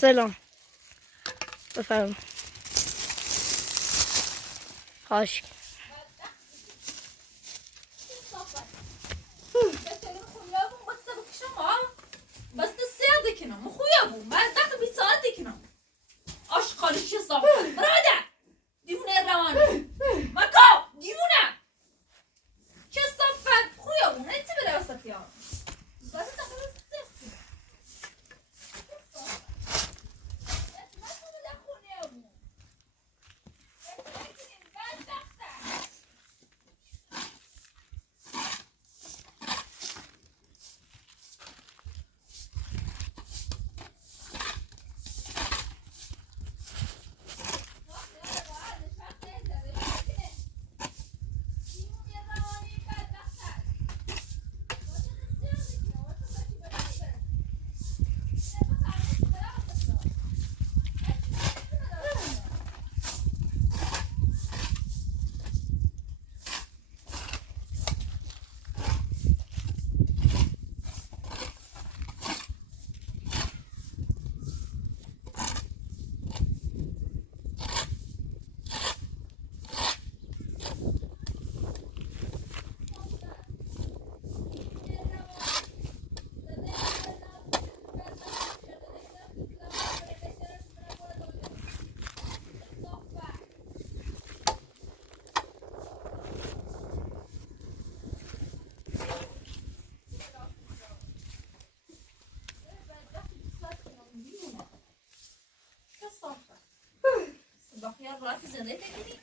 سلام بفرم خواهش بس السيادة كنا مخويا ما داخل بيتصالتي كنا أشقر شي صف برادة ديونا الرواني مكو ديونا شي صف خويا ما انت بلا وسط يا بس داخل السيف ما تقول اخوني يا ابو بخيار رات زنيتك دي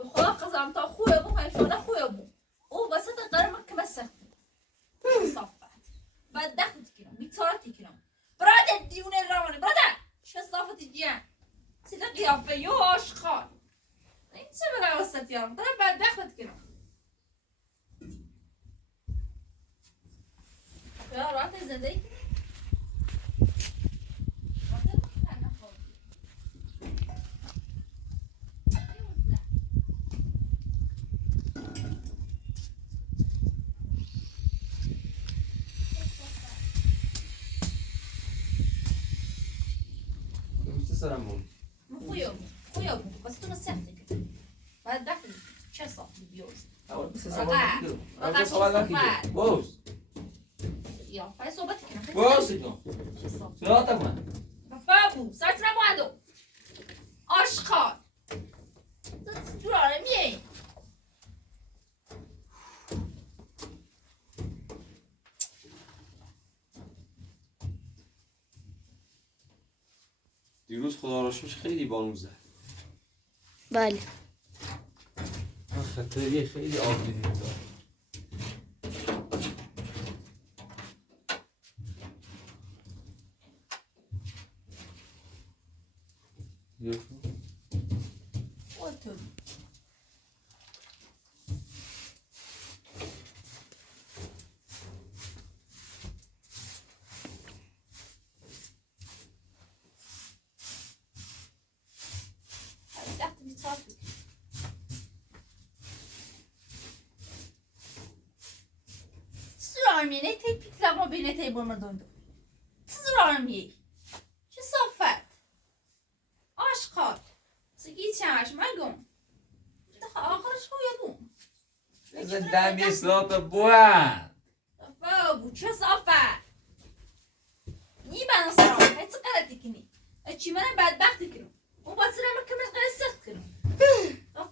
بخوا قزام تا خويا ابو ما شلون خويا ابو بس تقرمك كمسخت صفات بعد دخلت كلام بيتصارتي كلام برادة ديون الرواني برادة شو صافت الجيان سيدك يا فيوش خال انت بلا وسط يا رب بعد دخلت كلام يا رات زنيتك سلامون خويا بس تو نصيحتك بعد داخل شو صار اليوز بس سوالك بوس يا فاي صوبتك انا بوس شو صار لا طبعا بابو ساعتنا موادو اشقا ترى مين دیروز خدا را شکر خیلی بارون زد. بله خطریه خیلی آب دیدیم واتو Stormy ne tepkiler beni teyboruma döndü. Stormy. چه صافت آشقال سگی چشم مگم آخرش خویا بوم زدم یه سلات بوان بابو چه صافت نی بنا سرام هیچ قلتی کنی چی منم بدبختی کنم اون باید سرم کمش قیل سخت کنم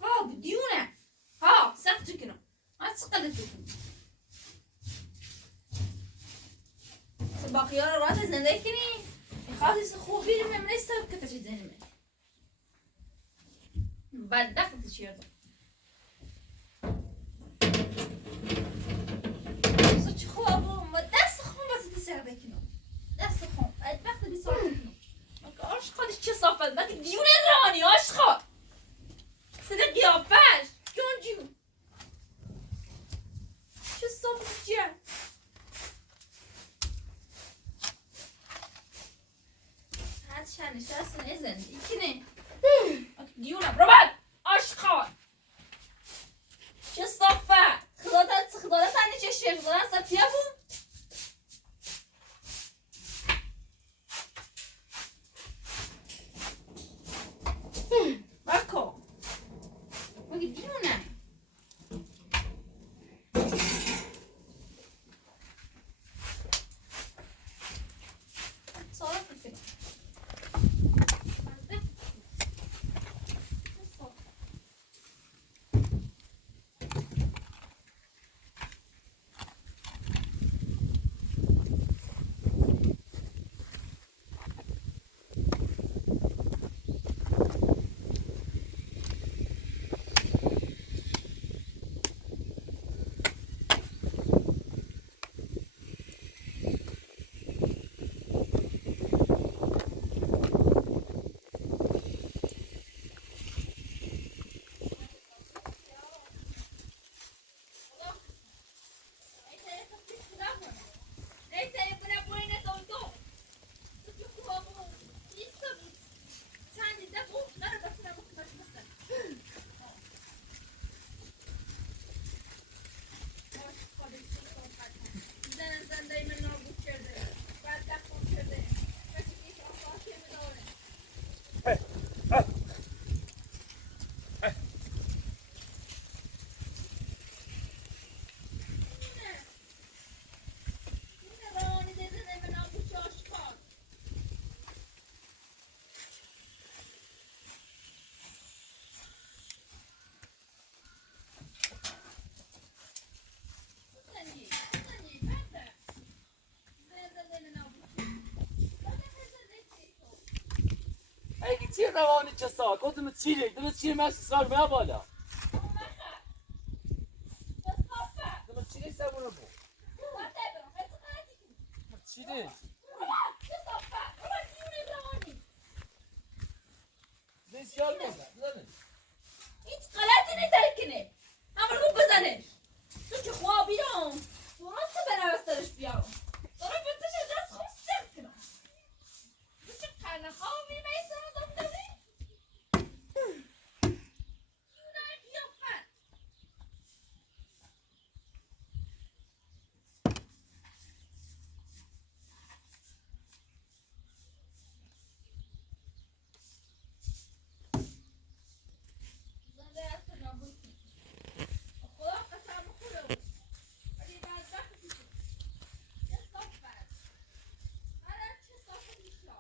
بابو دیونه ها سخت کنم هیچ قلتی کنم باقی‌ها رو راحت زندگی کنی خواهدیست خوبی رو میمونیست که تشید زنیمه بعد دخل تشیردم سوچ خوابم و دست خون بسید سر بکنم دست خون بعد وقت بیسار بکنم مگه عاشقادش چه صافت مگه دیون رانی عاشقاد صدا قیافش جون جون چه صافت جیه شنش دست نزندی کنه دیونم رو بد عاشقاد اگه چی روانی چه سا گفتم چیه دم چی من سال ما بالا دم چی سبونه بو چی ده بسیار بزن هیچ غلطی نداره کنه همه رو بزنش تو که خوابیدم درست بنوسترش بیارم داره بتش دست خوب سر کنم تو چه قرنه خوابی میسن و دمداری یونه قیافت زنده از تو نابود کن خدا قسم خودم ولی بعد وقتی یه صاف برد هر چه صاف دیشا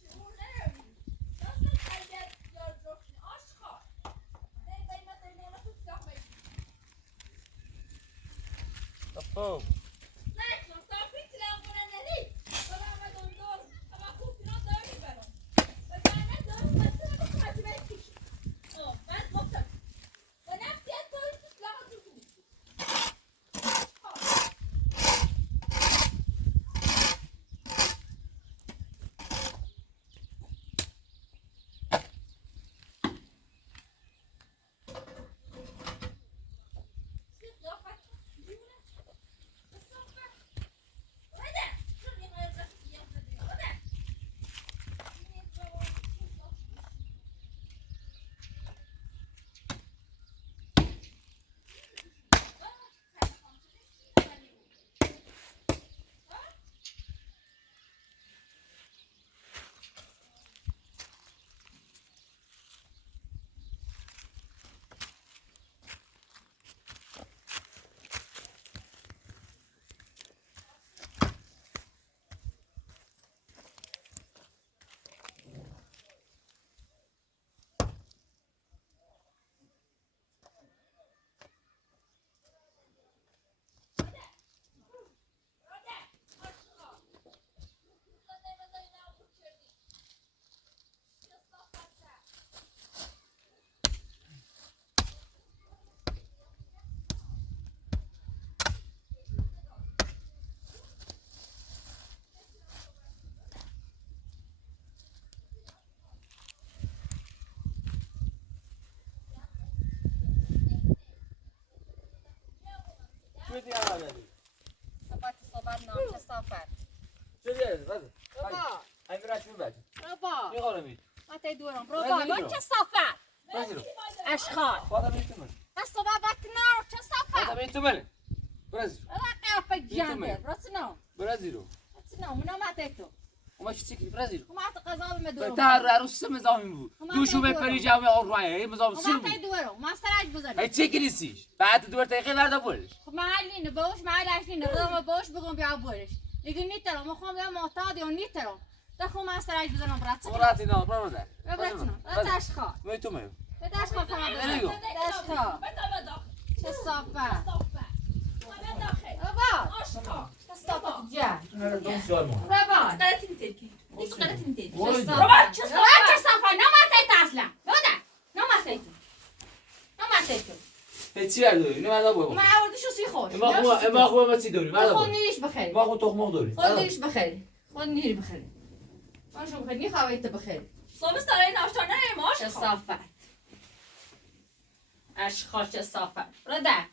شعور نروی دست تربیت یاد روشن آشخار نه قیمت نونه تو سیاه میگی خب نه کن صافی تلفونه ندی ولی همه دندور همه خوب تینا داری برم و جانه دارم بسته رو بخواهی بکشی من گفتم و نفسیت داری تو سلاح تو شدی عملی صحبت نام چه صافت شدی بزن بابا این برای چی بچه بابا میخورم ماته دورم بابا چه صافت برو اشخار خدا بیت من هست صحبت نام چه خدا صافت بیت من برز قیافه جنده رسنو برزیرو رسنو منو ماته تو وما شتكي برازيل ومعطي قضاء بمدورم تار عروس مزامي بو دوشو بپری جامع اورای هی مزام سیم ومعطي دورم ما سراج بزنم هی چه کلیسیش بعد دور تاخیر وردا بولش خب معلینه باش معلشینه خدا باش بگم بیا بولش دیگه نیترم میخوام یا معتاد یا نیترم دخو ما سراج بزنم برات وراتی نه برو ده برات اشخا می تو میو اشخا فقط بگو اشخا چه صافه بابا چه صافه جا دوم سوال مو بابا غلطی می‌تونی. هیچ غلطی می‌تونی. بابا چه صافه نماته اصلا نودا نماته تو هی چی داری اینو مردا بو ما عوضشو سی خوش ما خوب ما چی داری مردا خود بو نیش بخری ما خوب تخم داری خود نیش بخری خود نیر بخری من شو بخری نخواهی تو بخری صابح داره ناشتانه ماش چه صافت اشخاص چه صافت برادر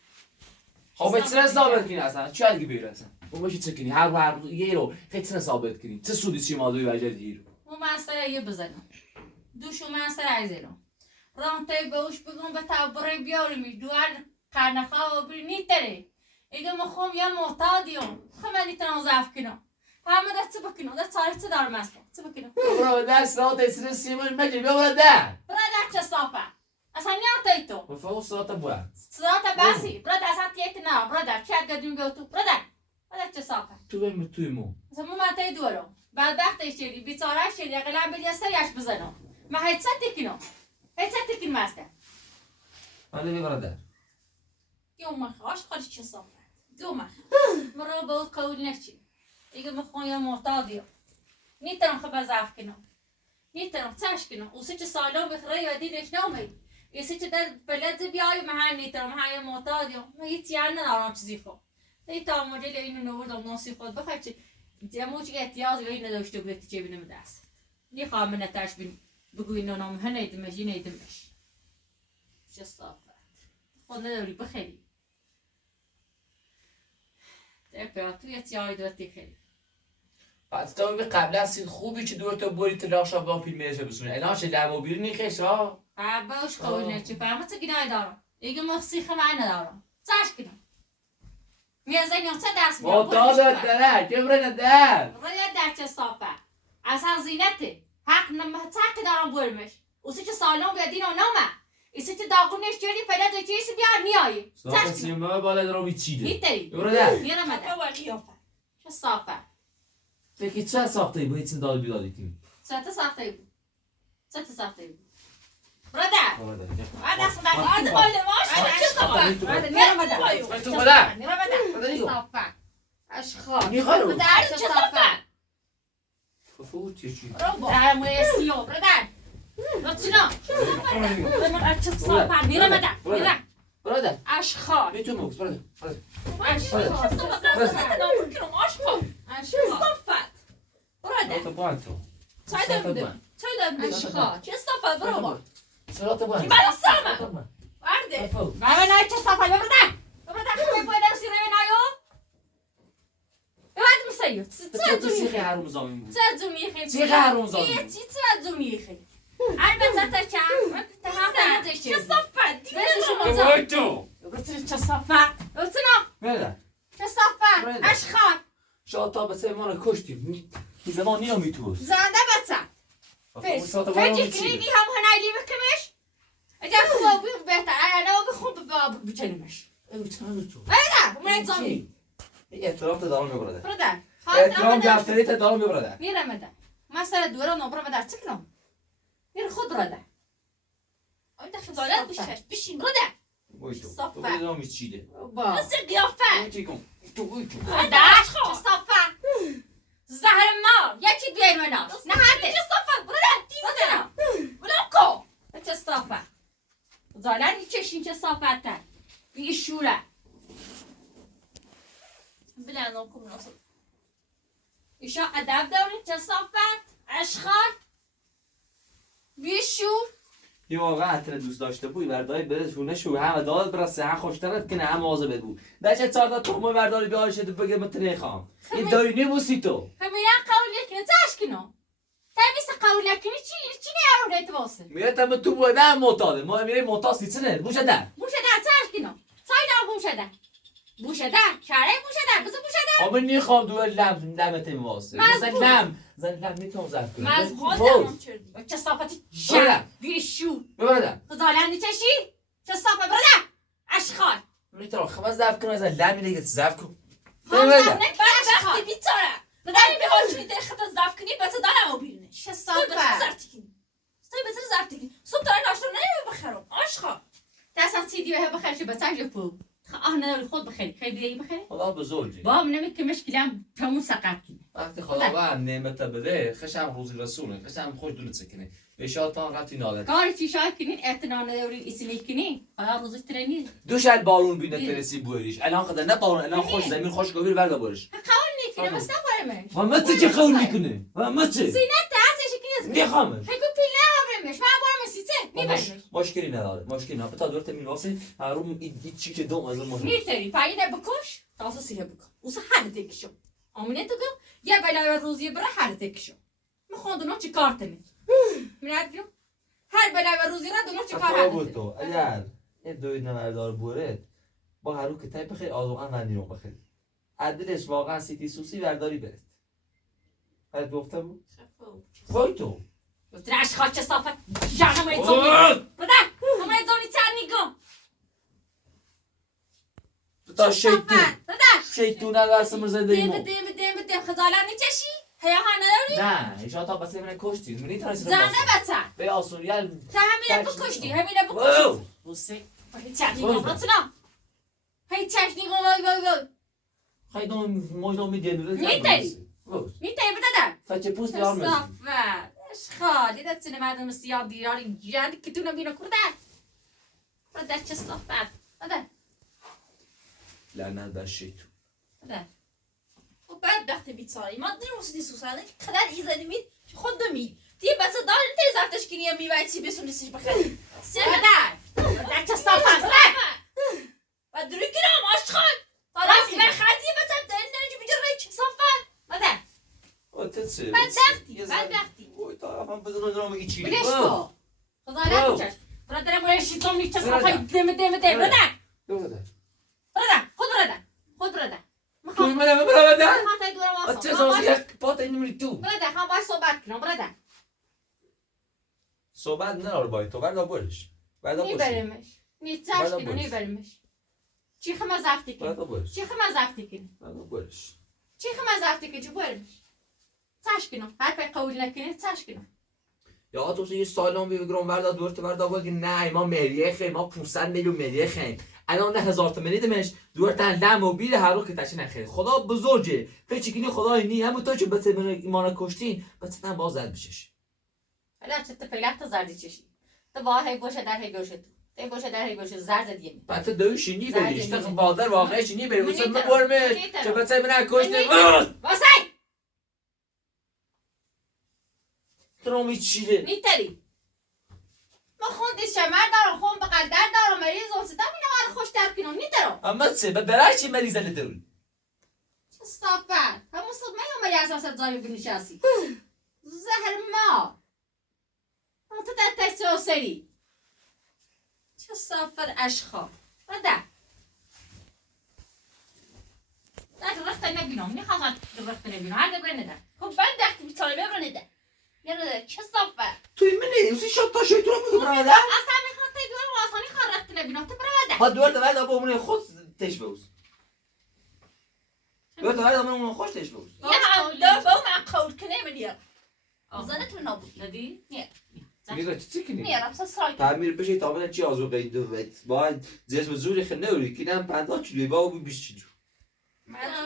خب چرا ثابت کنی اصلا چی دیگه بیر اصلا اون باشه چه کنی هر یه رو خیلی چرا ثابت کنی چه سودی چی مادوی وجه دیر اون مستر یه بزنم دوشو مستر عزیزم رانته بهش بگم به تبره بیارمی دوار قرنخا و بری نیتره ایگه مخوام یا معتادیم خب نیترم ضعف کنم همه دست بکنم دست ساری چه دارم اصلا چه بکنم برو دست راه تسر سیمون مگه بیا برادر برادر چه صافه اصلا نیام تو بفهم صورت بوام صدات بسی برادر اصلا تیت نه برادر چه قدیم گو تو برادر چه صافه تو بیم توی مو اصلا مو منطقه دورم بعد وقتش شدی بیچاره شدی اقلا بری سریعش بزنم ما هیچ تکنم هیچ تکن ماسته ولی بیا برادر يوم خاش خارج چه صافه يوم مرا بود قول نشی دیگه مخوام یا معتادیم نیترم خب ضعف کنم نیترم تشکنم اوسی چه سالم بخره و دیدش نمی ایسی چه در بلد بیای محل نیترم های معتادیم من هیچ یعنی ندارم چیزی خود ای تا مدل اینو نوردم ناسی خود بخیر چه دیموچی احتیاج به این نداشته بودی چه بینم دست نیخوام من تاش بین بگوی نونم هنیدمش نیدمش چه صافت خود نداری بخری تمپراتور احتیاج داشتی خیلی بعد تا به قبل از این خوبی که دور تا بوری تلاش با فیلم میشه بسونه الان چه لمو بیرونی خیش ها باش خوبه چه فهمت چه گناه دارم دیگه مخصیخ من ندارم چاش کنم میازه نیام چه دست میام معتاد داره کبره ندار روی در چه صافه اصلا زینته حق نمتاق دارم برمش اوسی که سالم بیادین و نامه ایسی که داغونش جوری پلد و چیزی بیار میایی صافه سیما بالا درو میچیده نیتری کبره در میرم مده چه صافه فکر چه ساخته بود این داد بیدادی کنی چه ساخته بود چه ساخته بود برادر کبره دست من آده بالا ماش چه صافه میرم مده تو بده میرم مده صافه اشخاص میخوام برادر چه صافه فوت چی در مویسیو برادر لطفاً من چه صافه میرم مده میرم برادر اشخاص می تو موکس برادر اشخاص تو باید تو چای دارم چای دارم اشخاص چه صافت برو با سرات باید من سامم برده بابا نه چه صافه برادر خوبه باید سیره نایو بعد میسایو تو سیخی حروم زامین بود چه زومیخی سیخی حروم زامین بود چه زومیخی البته تا چند تا هم نداشته چه صافت دیگه وای تو چه صافه لطفاً برادر چه صافه اشخاص شاید تا به سه مانه کشتیم زمان نیا میتوز زنده بچه فکر کنیدی هم هنایلی بکمش اگر خوب بهتر انا بخوب باب بچنمش برادر من زامی احترام تا دارم برادر برادر احترام دفتری تا دارم برادر میرم مدر مسئله دوره نو برادر چکنم میر خود برادر آی تا خجالت بشین برادر وای تو صافه. تو بدونم هیچ چیده با مثل قیافه چی کن تو برادر چه صافه زهر ما یکی بیای مناس نه هده چه صافت برادر دیوانه بلام کو چه صافه زالانی چشین چه صافه تر بیگه شوره بلند کم ناصر ایشا ادب دارید چه صافت اشخاص بیگه شور یه واقعا عطر دوست داشته بوی برداری بره شونه شو هم داد برسه هم خوشترت کنه هم مواظبت بود در چه چهار تا تومه برداری بیار شده بگه من نخوام این داری نبوسی تو همین قول کنه چاش کنم تبیس قول کنی چی نه رو واسه میره تا تو بوده هم معتاده ما میره معتاد سیچنه بوشه ده بوشه در چاش کنم سایدا بوشه در شاره بوشه در بوشه در اما نخوام دو لمت واسه مثلا لم میتونم ظرف کنم مز خودم چردی چه صافتی برادر. جا بیگه شور ببردم زالانی چشی چه صافه برادر اشخاص میتونم خب ظرف کنم از لم میگه ظرف کن هم ببردم زمنه وقتی بیچاره بداری به حال چونی خط زاف کنی بس دارم بیرونه چه بس صافه زرتی کنی بس زرتی کنی صبح داره ناشتا نمیه بخرم آشخا دستم سیدی به بخیر چه بسنج پو نه خود بخیر خیلی دیگه بخیر خدا بزرگی بابا نمی که مشکلم تموم سقط کنه وقتی خداوند نعمت بده خشم روزی رسونه خشم خوش دلت سکنه به شاتان رفتی نالت کاری چی شاید کنین اعتنا ندارین ایسی کنین خدا روزش ترنی دوشل بارون بینه ترسی بوریش الان خدا نه بارون الان خوش زمین خوش گویر وردا برش نیکنه بس نبارمش و مت چه قول میکنه و مت زینت هستش کنی میخوامش هگو پیل نبارمش من بارم سیته میبرمش مشکلی نداره مشکلی نه تا دورت میواسه هرون این چی که دوم از اون مهم نیتری پایینه بکش تاسو سیه بکن اوسا هر دکشو آمینه تو گم یه بلای روزی بره هر دکشو میخوان چی کار تنی میرد هر بلای روزی را دونو چی کار بود تو اگر این دوی نوردار بوره با هرو که تای بخیر آزوغان وندی رو بخیر عدلش واقعا سیتی سوسی ورداری برد هر گفته بود وای تو تراش خاچ صافت جانم ای زومی بده همه زونی تر نگم تا شیطون بده شیطون درس مرزده ایمو بده خزالان نیچشی هیا ها نداری نه ایشان تا بسه من کشتی منی تانسی زنده بچه به آسونیال تا همینه بکشتی همینه بکشتی بوسی هی چش نگم رتنا هی چش نگم وای خیلی موجود میدیم میتری بده در فچه پوست یار میشی صافت اشخال اذا تسنى مردم سیاه دیراری جند که تو نبینه کرده برده چه صحبت برده لعنت بر شیطون. برده و بعد وقتی بیچاره ما دیر وسطی سوسانه که قدر ایزانی مید که خود دمید دیگه بس دارن تیز افتش کنی یا میوای چی بسونیستش بخری برده چه صحبت و دروی کنم آشخان حالا میوای خردی بس نرجو بیجا رای چه صافت برده آتت بدبختی اوی طرفم بدون درام بگی چی بلش کو خدا نکچش برده نمونه شیطان نیچه صحبت دم برده خود برده توی منم براده ما تای دورم واسه آتت سازی یک پات اینو تو برده هم باید صحبت کنم برده صحبت نرار باید تو بردا برش بردا برش نیبریمش نیتش کنو نیبریمش چی خمه زفتی کن بردا برش چی خمه زفتی کن بردا برش چی خمه زفتی کن چی برمش تش کنم هر پی قول نکنی تش کنم یا تو یه سالان بگیرم بردا دورت بردا بگی نه ما مریه خیم ما 500 میلیون مریه خیم الان 1000 تومانی دمش دورت لم و بیل هر رو که تاش نخیر خدا بزرگه فکر کنی خدای نی همون تو چه بس ایمان کشتین بس نه باز زد بشش حالا چه تفیلت تا زردی چشی تو با هی باشه در هی باشه تو هی باشه در هی باشه زرد دیگه بعد تو دوشی نی بریش زرد تو نی. بادر واقعش نی بری واسه منیترم. برمش منیترم. چه بس من کشته واسه ترومی چیه نیتری ما خوندیش شمر دارم خون بقل در دارم مریض واسه تا مینا هر خوش در کنم نیترم اما چه برای چی مریض لدول چه صافت همون صبح من مریض واسه زایی بنشستی زهر ما تو در تست سری چه صافت اشخا بده در رخت نبینم نخواهد رخت نبینم هر دبره نده خب بدبختی بیچاره ببرنه ده یه چه صافت توی منی اوسی شاد تا شیطون بگو براده اصلا میخواد تا دور واسانی خواه رخت نبینم تو برده ها دورت بعد ابو من خود تش بوز دورت بعد من خوش تش بوز یه هم دار با من قول کنه من یه زنت من نبود ندی؟ نه میگه چی کنی نه رفت سرای تعمیر بشه تا من چی آزو قید دوت باید جسم زوری خنده ولی کنم 50 کیلو با و 20 کیلو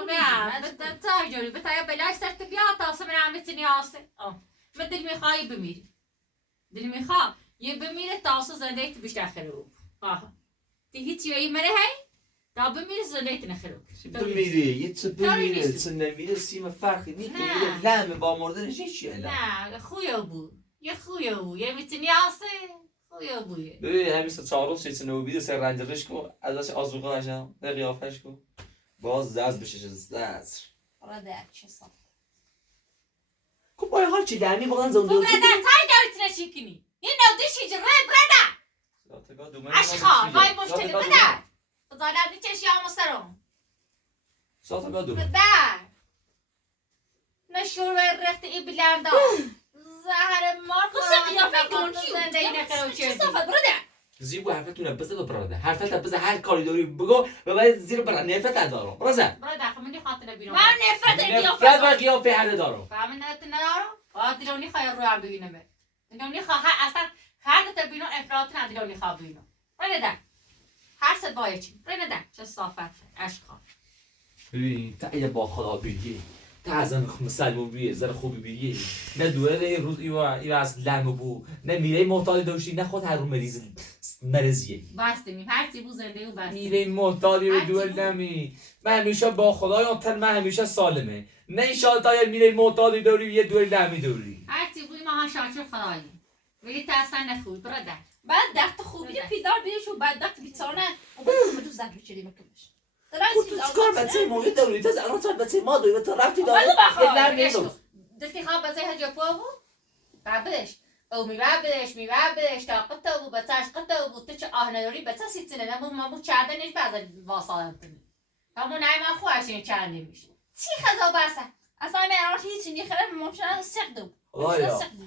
بده تا جوری بتایا بلاش سرت بیا تا اصلا من عمتنی آسه من دل میخوایی بمیری دل میخوا یه بمیره تا اصلا زنده ایت بیشتر خروب دی هیچی وی مره هی تا بمیره زنده ایت نخروب بمیره یه چه بمیره چه نمیره سیم فرقی نیست نه. یه لمه با مردنش هیچی نه خویا بود یه خویا بود یه میتونی آسه خویا بویه ببین همین چهارم سه نو بیده سر رنجش کو ازش آزوقه قشنگ به قیافش کو باز زز بشه زز برده چه صافت کو با هر چی لمی واقعا زنده تو برده تای داری تنشی کنی یه نودشی جره برده اشخا های مشکلی بده دارد چشی همو سرم ساعت بعد بده نشور رخت ای بلندا زهر مار قصه قیافه گرگی زنده نخرو چه چه صافت برده زیبو حرفتونه بزن براده حرفت بزن هر کاری داری بگو و بعد زیر برا نفرت ندارم برزن برده خمینی خاطر بیرون من نفرت نفرت قیافه و قیافه هر دارم فهمین ندارم دیلونی خواهی رو هم ببینم دیلونی خواهی اصلا هر دتا بیرون افراد نه دیلونی خواه ببینم برده هر ست باید چی برده چه صافت اشخا ببین تا اگه با خدا بگی تا از مسلمون بیه زن خوبی بیه نه دوره یه روز ایوا از لمو بو نه میره محتاج داشتی نه خود هر رو مریض مرضیه بستیم هر چی بو زنده و بستیم میره محتاجی رو دوره نمی من همیشه با خدای تن من همیشه سالمه نه این شالتای میره محتاجی داری یه دوره لمی داری هر چی بوی ما ها شاچر خدایی ولی تا اصلا نخود برده بعد دخت خوبی پیدار بیش و بعد دخت بیچاره و بعد تو زد بچری مکمش تو چکار بچه موقع دوری تو الان تو بچه ما دوری تو رفتی داری بله یه لمی دو دستی خواب بزه هجا پا بود قبلش او میبردش طاقت او بچهش قطع او تو چه آه نداری بچه سیتنه نمون ما بود چردنش بعد واصالم کنی همون نای من خوشین چرده میشه چی خزا برسه اصلا من هیچی نیخره ممکنه سقدم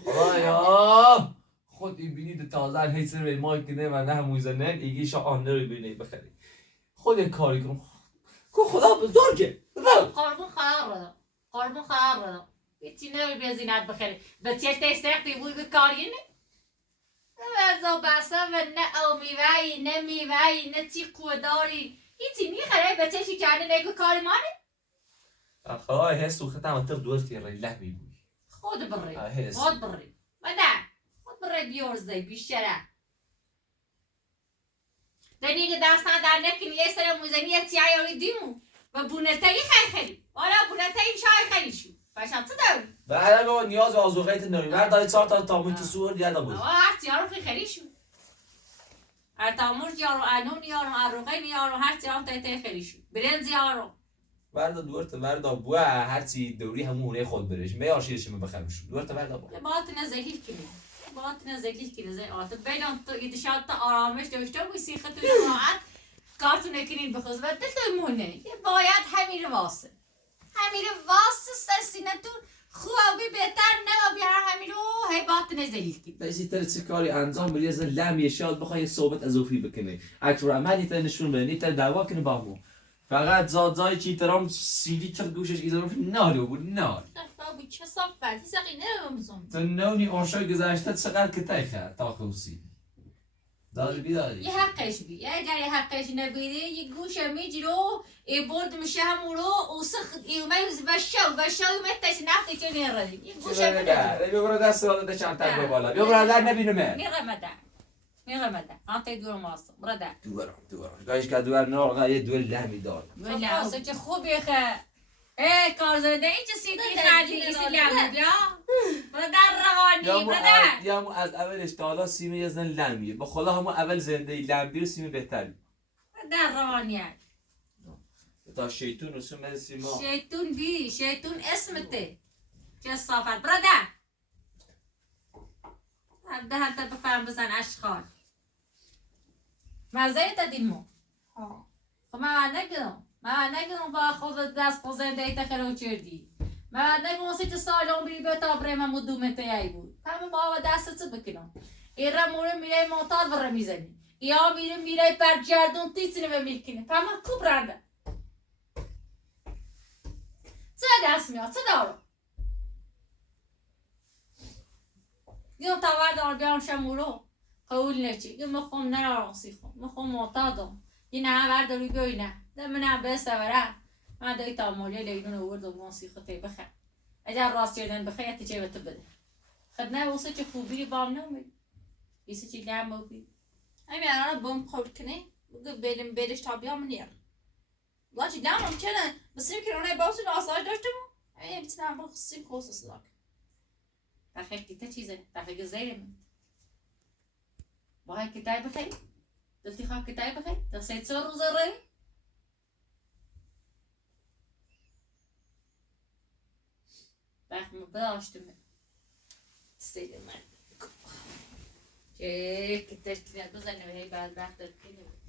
خدایا خود این بینید تازه هیچ سر به مایک نه و نه مویزنن ایگیش آن رو بینید بخری خود کاری کنم کو خدا بزرگه قربون خراب رو هیچی نمی بزینت بخری به چه سختی بود به کاری نه وزا بسه و نه او میوی نه میوی نه چی قداری هیچی میخره به چشی کرده نگو کاری مانه خدای هست و ختم تر دوست ری لحبی بود خود بری هست خود بری بدن خود برای بیارزه بیشتره دنی که دستان در نکنی یه سر موزنی تیایی دیمو و بونتایی خیلی حالا بونتایی شای خیلی شو باشم تو داری بعد بابا نیاز به آذوقه‌ات نداری بعد داری 4 تا تامون تو سور دیگه دابوش هر تیارو خیلی شو هر تامور یارو انون یارو اروقین یارو هر تیارو تای خیلی شو برنز یارو بردا دورت بردا بو هر چی دوری همونه خود برش می آشیرش من بخرمش دورت بردا باطن زهیر کنی باطن زهیر کنی زي آت بینم تو ایدشات تا آرامش داشته و سیخه تو راحت کارتون نکنین بخوز و دل تو مونه باید همین واسه سر سینتون خوابی بهتر نبی هر همین رو هی باطن زهیر کنی بسی تر چه کاری انجام بری از لمی شاد بخوای صحبت اضافی بکنی اکتور عملی تا نشون بدی تا دعوا کنی با مو فقط زای چی ترام سیدی چه گوشش ایزاروش نارو بود نار بابی چه صافتی سقینه رو مزون تو نونی آشای گذاشته چقدر کتای خرد تا خوسی داری بیداری یه حقش بی اگر یه حقش نبیده یه گوش میجرو ای برد میشه همونو و سخت ایومه بشو متش نفتی چه نیردی یه گوش بیا برو دست را ده چند تر بالا بیا برو در نبینم میرمده آنتی دور ماست برده دور گایش که دور نار یه دور لمی دار ولی اصلا چه خوبی خه ای کارزنده ای چه سیتی خالی ایسی لمه بیا برده روانی برده یا همون از اولش تا حالا سیمه یه زن لمیه با خدا همون اول زنده لمی و سیمه بهتری برده روانی تا شیطون رسوم از سیما شیطون اسمته چه صافت برده حتی بفهم بزن اشخار مزه دادیمو خب من نگم با خود دست بزنده ایتا خلو چردی من نگم سی چه سالون بری به تابره من مدومته یای بود همه با دست چه بکنم ایره موره میره معتاد بره میزنی یا میره برگردون تیسینه به میلکنه همه خوب رنده چه دست میاد چه دارو یون تاور دار بیان شمورو قول نچی یون مخوام نرارسی خون مخوام معتادم یه نه برداری بیایی نه من بسوره من دایی تامولی لیدون آورد و موسیقی تی بخیر اگر راست کردن بخیر یه تیجه بته بده خد نه واسه چه خوبی بام نمی بیسه چی لم بودی همین الان بوم خورد کنی بریم برش تا بیام نیر لاچی دامم چنه بس که اونای باوسون آسایش داشتم همین بتونم با خصی خصوص لاک بخیر کیتا چیزه بخیر زیر من وای کتای بخیر دلتی خواه کتای بخیر دل سه چه روز رای بخم بداشتم سیل من چه کتاش کنید بزنه به هی بعد بخت کنید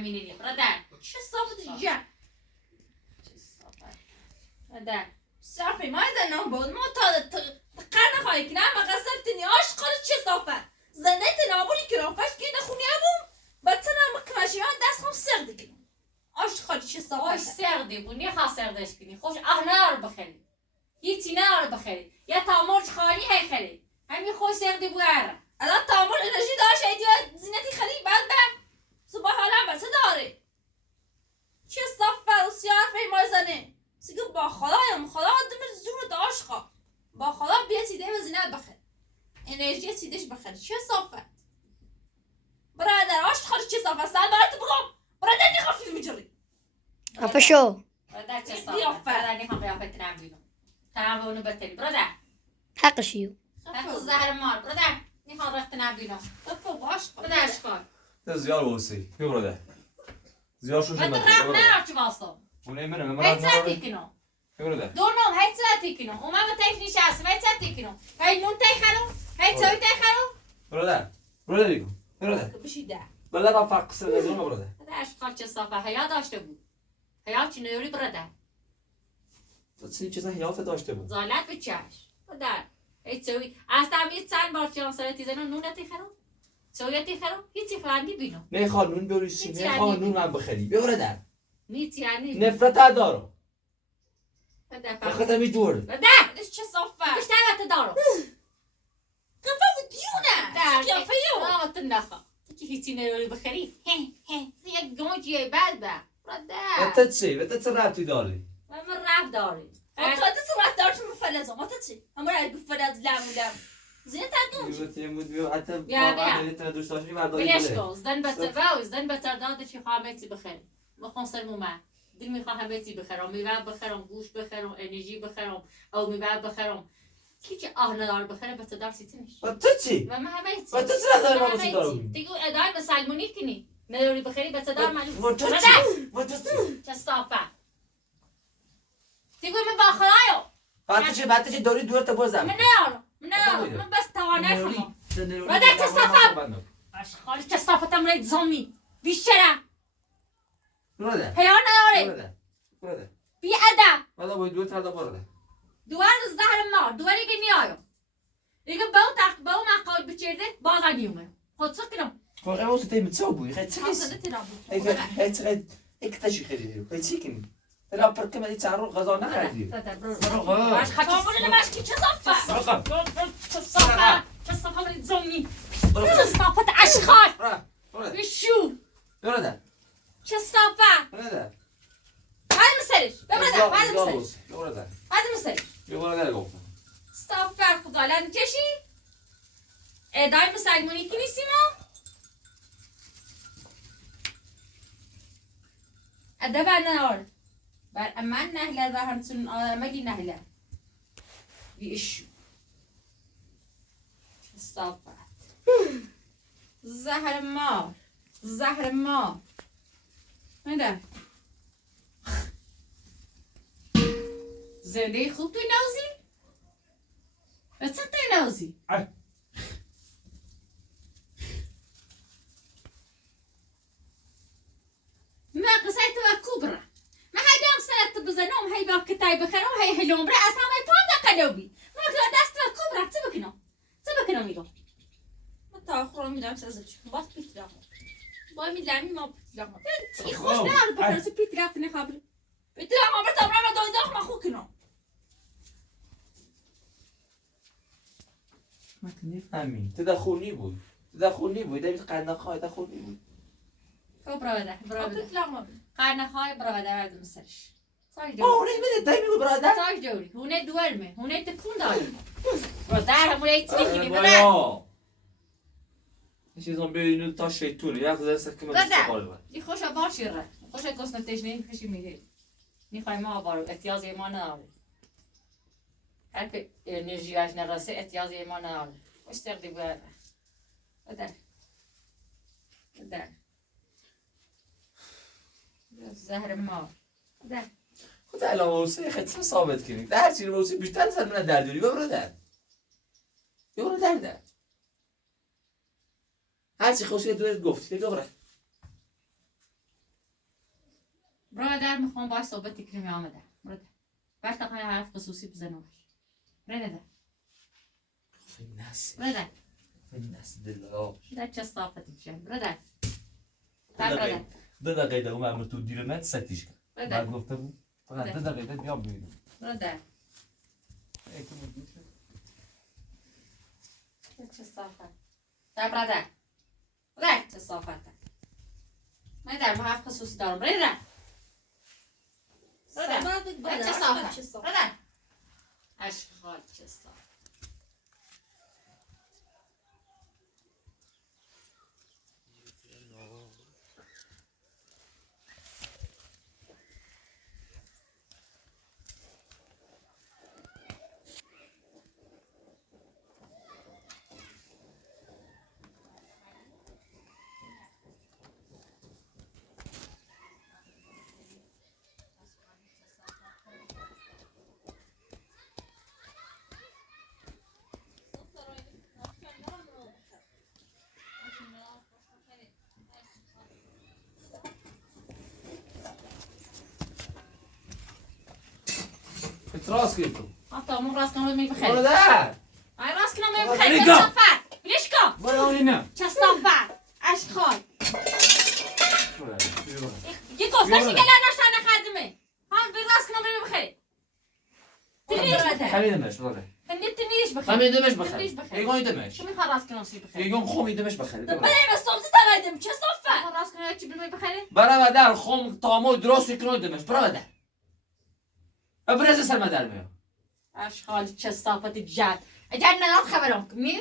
مینینی برادر چه صافت جا چه صافت برادر صافی ما زنم بود ما تا قرن خواهی کنم ما قصفتنی عشق چه صافت زنده تنابولی که رافش که نخونی ابوم بطنم کمشیان دست هم سرد کنم عشق چه صافت خوش سردی بود نیخوا سردش کنی خوش احنا رو بخری هیچی نه رو بخری یا تامرج خالی هی خری همین خوش سردی بود الان تامر انرژی داشت ایدیا زینتی خری بعد به صبح حالا بسه داره چه صافت و سیاه فیمای زنه سیگه با خدایم خدا دمر زور داشقا با خدا بیا سیده و زینت بخیر انرژی سیدش بخیر چه صافت برادر عشق چه صافت سال برات بگم برادر نخواه فیلم جری افشو برادر چه این صافت قیافه. برادر نمیخوام قیافت نبینم تمام اونو بتری برادر حقشیو حق زهر مار برادر نمیخوام رخت نبینم خفه باش برادر اشکال تو زیار بوسی بیا برادر زیار شوش برادر رفت نه چی واسه اونه منم من هیچ برادر ساعتی کنم بیا برادر دونم هیچ ساعتی کنم اومم تایش نشستم هیچ ساعتی کنم هی نون تای خرم هی چای تای خرم برادر برادر دیگه برادر بشیده بله با فرق قصر نزدم برادر برادر اشکال چه صافه حیا داشته بود حیا چی نیوری برادر تو چی چیزا حیافت داشته بود زالت به چش برادر هیچ چای اصلا می چند بار چون سرتی زنم نون تی خرم چای خرم هیچی خواندی بینم نه خانون بریسی هیچی نه یعنی خانون من بخری بیا برادر نیت یعنی نفرت دارم برادر بخاطر می دور برادر بدش چه صافه بیشتر دارم خفه و دیونه در قیافه یو آه تنخا تو هیچی نیوری بخری یک گوجیه بعد به برادر بتا چی؟ بتا چه ربطی داری؟ من رفت داری تو هدی صورت دارتون مفلزم ما چی؟ همون رای بفلز لمودم زینه تدونج یه بود بیا حتی بیا، واقعا بیا. دلت دوست داشتی برداری بلش بده کن زن بتر زن بتر داده چی خواهمتی بخرم بخون سر مومن دل میخواهم بیتی بخرم میوه بخرم گوش بخرم انرژی بخرم او میوه بخرم کی که آه ندار بخره بتر دار سیتنش با تو چی؟ و من همه با تو چی نداری ما بسی دارم؟ دیگو ادای به سلمونی کنی نداری بخری بتر دار معلوم با تو برادر چی؟ با تو چی؟ چه صافه دیگو من با خدایو بعد چی داری دور تا بازم من نیارم من بس توانه خمام برادر چه صافه اشخاص چه صافه تمرید زمی بیشتره برادر حیا نداره برادر برادر بی ادب حالا باید دور تا برادر دوار زهر ما دواری که نیایم دیگه با اون مقال بچرده باز نیومه خود سو کنم واقعا واسه تیم چه بوی خیلی چه حاصله تنابود خیلی اکتشی خیلی خیلی چی کنی؟ لا پر کم چهار رو غذا نخریدی باش خطامون نماش کی چه صافه چه صافه چه صافه برید زمی چه صافه اشخاص بشو برادر چه صافه برادر بعد مسرش ببرد بعد مسرش برادر بعد مسرش بیا برادر گفتم صافه خدا لعنت کشی ادای مسلمونی کی نیستیم ادب نار بر امان نهله و همچون آدمگی نهله بیشو صافت زهر ما میده زنده خوب توی نوزی؟ بچه توی نوزی؟ ما قصه تو کبرا ما هی بیام سرت بزنم هی با کتای بخرم هی هلومره اصلا هی پام دقلوبی ما که دست تو کبرا چه بکنم میگم من تا آخر میدم سازش باز پیترام با میدمی ما پیترام این خوش نه بخرم چه پیت رفت نخابر پیترام ما برتم رام دایداخ ما خو کنم من نفهمی تدخلی بود دمیت قرنه خواهی تدخلی بود خب براده پیترام قرنه های براده بردم سرش سای آه دوری اونه بده دایمی بود برادر سای دوری هونه دوالمه هونه تکون داریم برادر همونه ایت نکنی برادر یه چیزان ببینید تا شیطونه یک خدا سکه من برادر. استقال بود این خوش باشی ره خوش گست تجنین کشی میده میخوای ما بارو احتیاج ما نداره هر که انرژی اش نرسه احتیاج ما نداره خوش سردی برادر برادر زهر ما برادر خود علامه موسی خیلی چه ثابت کنید در چی موسی بیشتر سر من درداری برادر برادر هر چی خوشی دلت گفت برادر برادر میخوام باش صحبتی کنیم آمده برادر باش تا حرف خصوصی بزنمش برادر برادر برادر چه صافتی چه برادر برادر دو دقیقه اون امر تو دیرمت ستیش کن برادر من گفته بود فقط 2 دقیقه بیام ببینم برادر چه صافت برادر چه صافت من در ما حرف خصوصی دارم برادر چه صافت برادر اشغال چه صافت راست که تو حتی همون راست کنم می بخیر برادر ای راست کنم می بخیر بریکا. چه صفر بلیشکا برو اینه چه صفر اشخال یه گفتش برادر. که لعنشتر نخردمه هم بی راست کنم می بخیر تنیش بخیر خمیدمش برادر تنیش بخیر خمیدمش تنیش بخیر بخیر ایگایدمش چه میخواد راست کنم سی بخیر ایگام خمیدمش بخیر بدیم به صبح تولدم چه صفه میخواد راست کنم چی بمی بخیره برادر خم تامو درست کنیدمش برادر ابرز سر مدر میو اشخال چه صافت جد اگر نداد خبرم کنی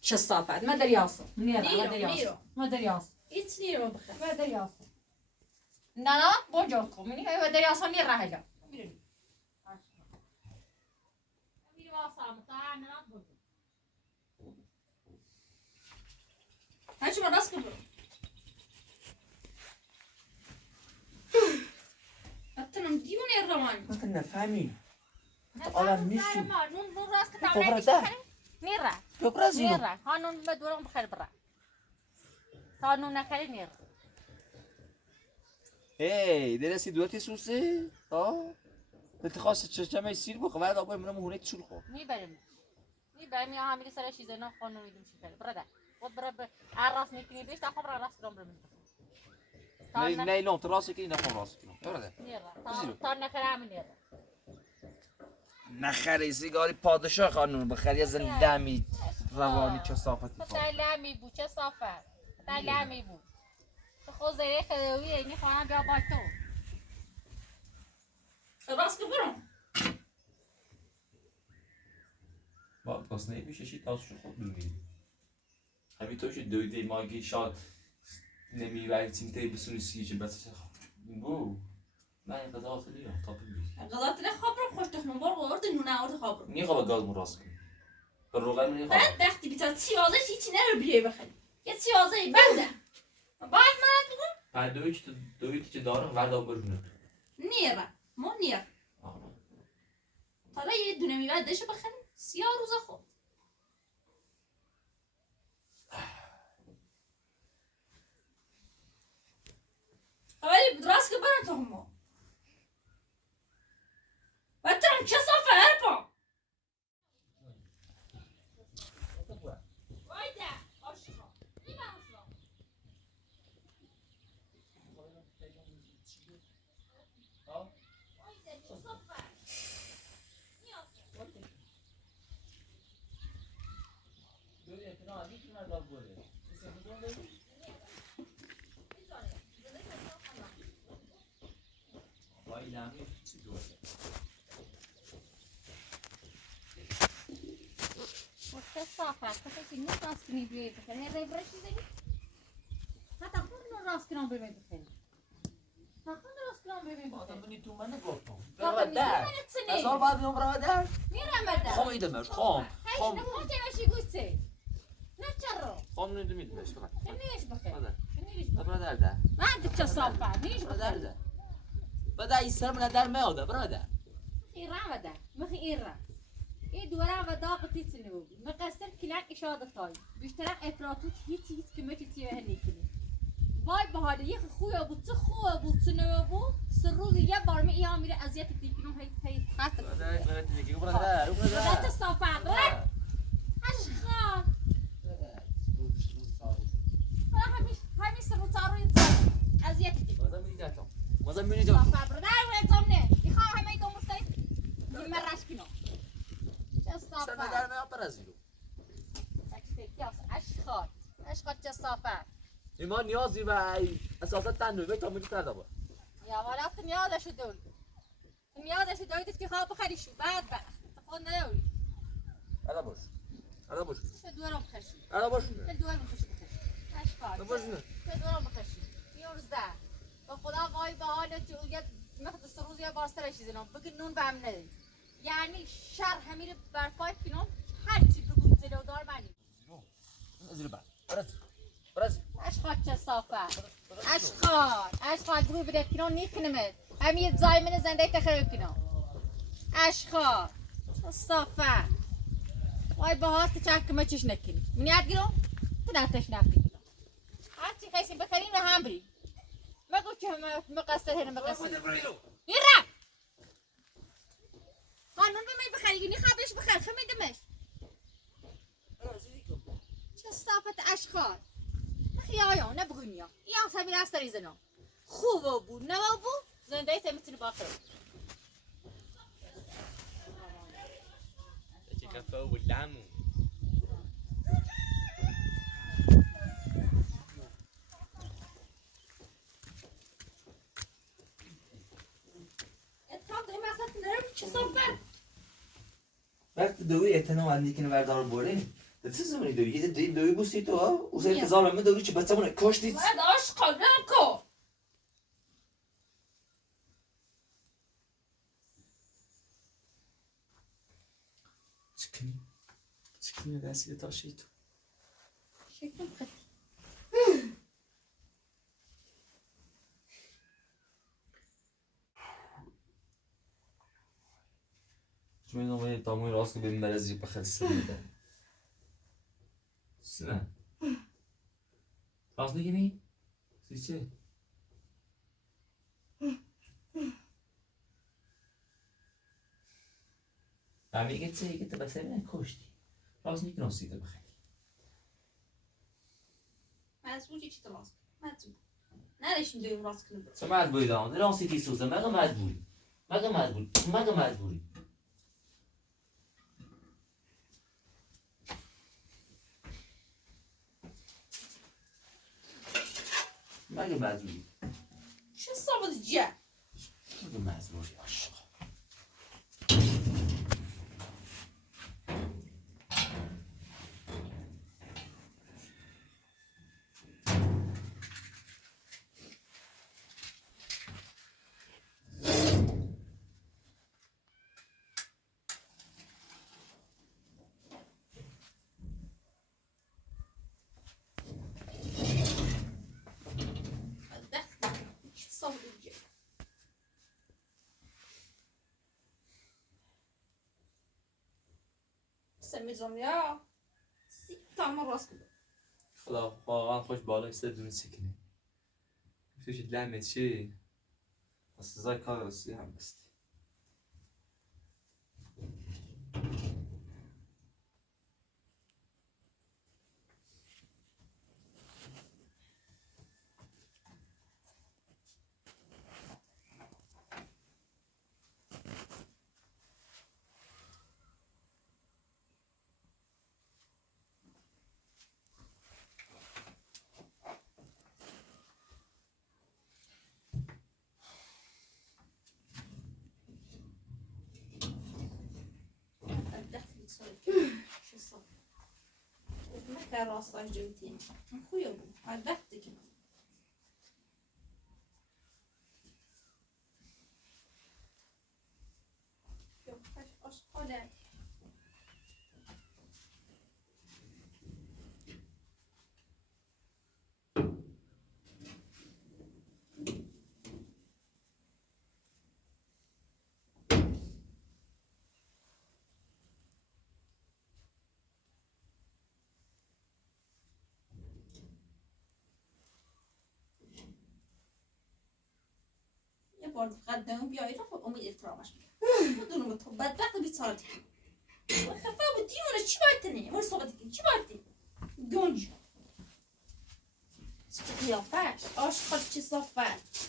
چه صافت ما دریاسو ما دریاسو هیچ نیرو بخیر ما دریاسو نه بوجو کنی ما دریاسو نی راه جا میری واسه مطلع نه بوجو هرچی من راست کنم حتنم دیونه روان مثلا نفهمی عالم نیستی نون راست که برادر. تعمل نیره ببرز اینو نیره هانون بدورم بخیر برا هانون نخری نیره هی درستی دوتی سوسه خواست چشمه سیر بخواه بعد آقای منم هونه چول خو میبریم یا همیلی سر چیزه نه خانون میدیم چی کرد برادر خود برا عراس میکنی بیش تا خب را راست کنم برم نه نه تو راستی که این نخوام راست کنم برادر نیره تا نخره همین نیره نخری سیگاری پادشاه خانم بخری از لمی روانی چه صافتی تا لمی بود چه صافت تا لمی بود تو خود زیره خداوی اینی خواهم بیا با تو راست کنم باز نمیشه تاسو خود میبینی همینطور که دویده ماگی شاد نمیبری تیم تی بسونی سیچه بس بو من این قضا آفلی هم تا بگیر غلط نه خواب رو خوش تخمون بار قرد نونه آورد خواب رو میخواب گاز مراست کنی به روغن میخواب بعد وقتی بیتا سیازه هیچی نرو بیای بخری یه سیازه بنده باید من بگم بعد دویدی که دارم ورد آب برونه نیره ما نیر حالا یه دونه میوه دشه بخریم 30 روز خوب ولی راست که برم تو همو بطرم چه صفحه هرپا وایده آشقا این اصلا وایده چه صفحه چه صافت تو فکر نیست راست کنی بیایی بخری هر ریبرش میزنی حتی خود نون راست کنم بیایی بخری خود راست کنم بیایی بخری منی تو منه گفتم برادر هزار بعد میام برادر میرم بدر خمیدمش خام هیچ نموته باشی گوشه نه چرا خام نمیدمش فقط نیش بخیر برادر نیش بخیر برادر ده من چه صافت نیش برادر بخیر ده بعد این سر من در میاده برادر ایران بدر مخی ایران این دوره و داغ تیتسی نبود مقصر کلان اشاده تای بیشتر افراطوش هیچ که مچی تیوه هنی کنی وای به حال یک خوبه بود چه نبود سر روز یه بار می ایام میره اذیت دیگرون هی خاطر برادر برادر صافت برادر اشخاص همین سر رو تاروی اذیت دیگرون مازم میری صافت برادر و اتامنه میخوام همه ایتون مستقیم مرش کنم چه سر صافت در میاد برازیلو اشخاص چه صافت ایمان نیازی و اساسا تنوی تا میری کرده با یا والا تو نیازشو دویدت که خواب بخریشو بعد خود نداری الا باش چه دورم بخشی الا باش چه دورم بخشی اشخاص چه دورم بخشی 13 با خدا وای به حالت یه مقدس روز یه بار سرش چیزی بگی نون به هم نداری یعنی شر همیر برپای کنم هر چی بگو جلو دار منی زیر بعد برازیل اشخاص چه صافت اشخاص گروه بده کنم نیکنمت همین زایمن زنده تخریب کنم اشخاص چه صافت وای به هاست چکمه چیش نکنی منیت گیرم تو نفتش نفتی کنم هرچی خیسیم بخریم و هم بریم مگو که مقصد هنم مقصد میرم قانون به من بخری خوابش بخیر خمیدمش چه صافت اشخاص خیایا نبغونیا یا سبیل استری زنا خوبه بود نه بود زنده تمیتونی باخر چه کفه و لامو وقتی دوی اتنا عندي كنا وردار بورين تتسمعني دوی يجي دوی بوسي تو ها وزي تزال من دوی چه بچمون کشتی بعد عشق بلانكو چکنی دستی تاشی تو شكل خفيف چون این آمده تاموی راست که بیم برزی بخیر سنده سنه راست نگیمی؟ سی چه؟ میگه چه یکی تو بسه بینه کشتی راست نیک ناسیده بخیر مزبوطی چی تو راست مزبوط نرشیم دویم راست کنیم چه مجبوری دارم؟ ده راستی تی سوزه مگه مجبوری مگه مجبوری چه صابت جه مگه مجبوری عشق چه صابت جه سمیزم یا سی تامون راست کنیم خدا واقعا خوش بالای سر دون سکنی میتوشی لمه چی؟ از سزای کار رسی هم بستی چه صابت مکه راستاش جوتین خویه بود البته که آشقاله یه بار قدم بیایی رو با امید احترامش میگم بدونم تو بدبخت بیچارتی خفه بود دیونه چی باید تنه مور صحبت کنی چی باید تنه گنج چه قیافش عاشقات چه صافت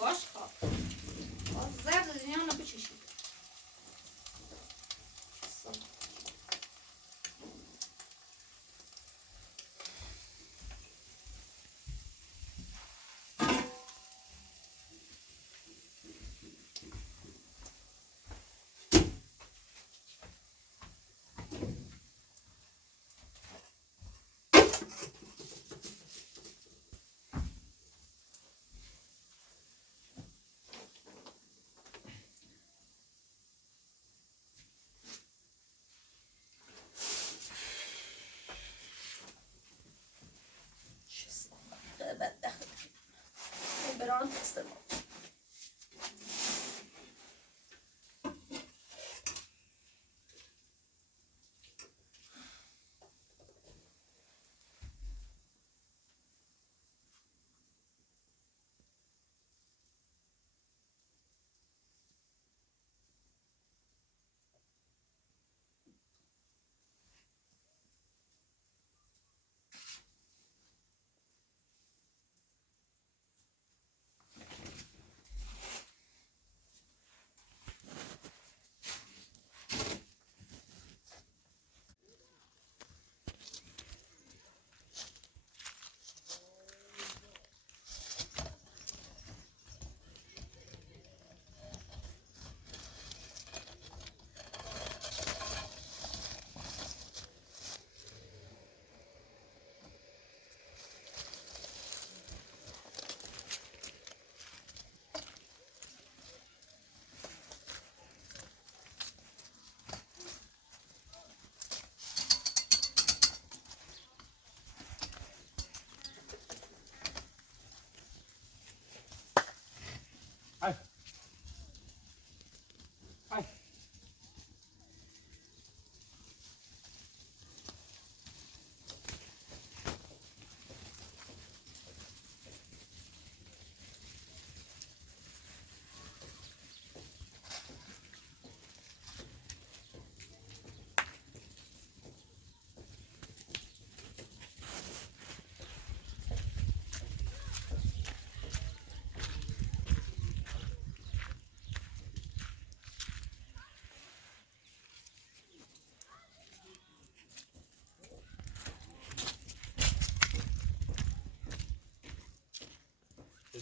باش خواب زرد دنیا رو بچشید برام تستم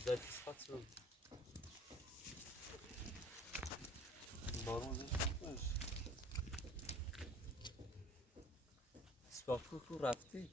Dat is wat zo. Waarom is het dus? Spakro رو رفتی.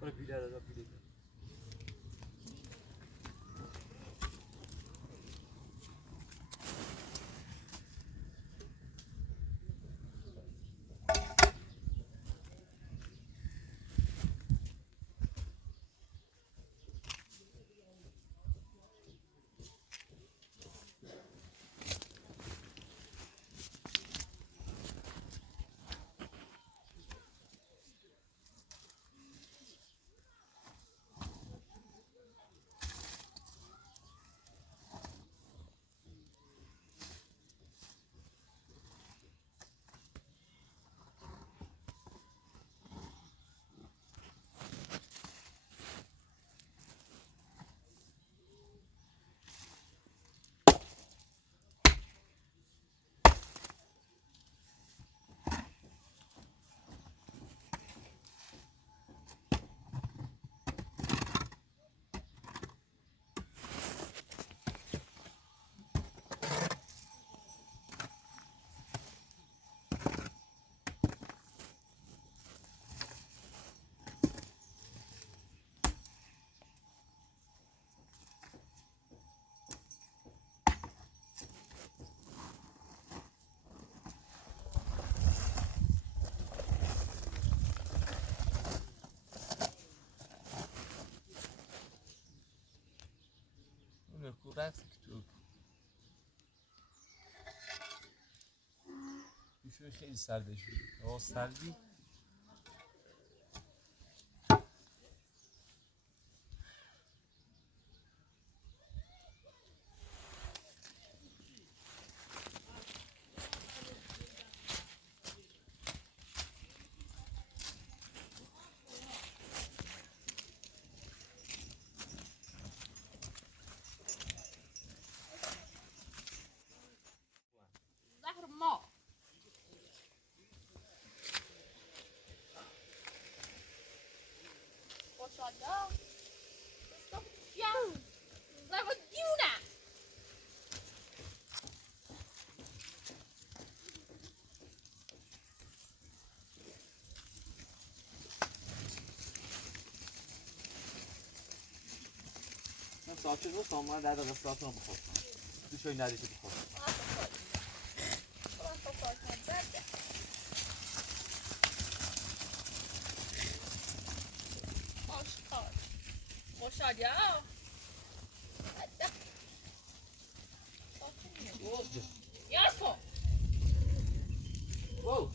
Para pilhar a pilha. رفتی که تو میشه خیلی سرده شد آه سردی زهر ما خوشحالا زهر دیونه من ساکت رو سامان در قصرات رو بخور دوشوی ندیده بخور خوشحالا یاسو واو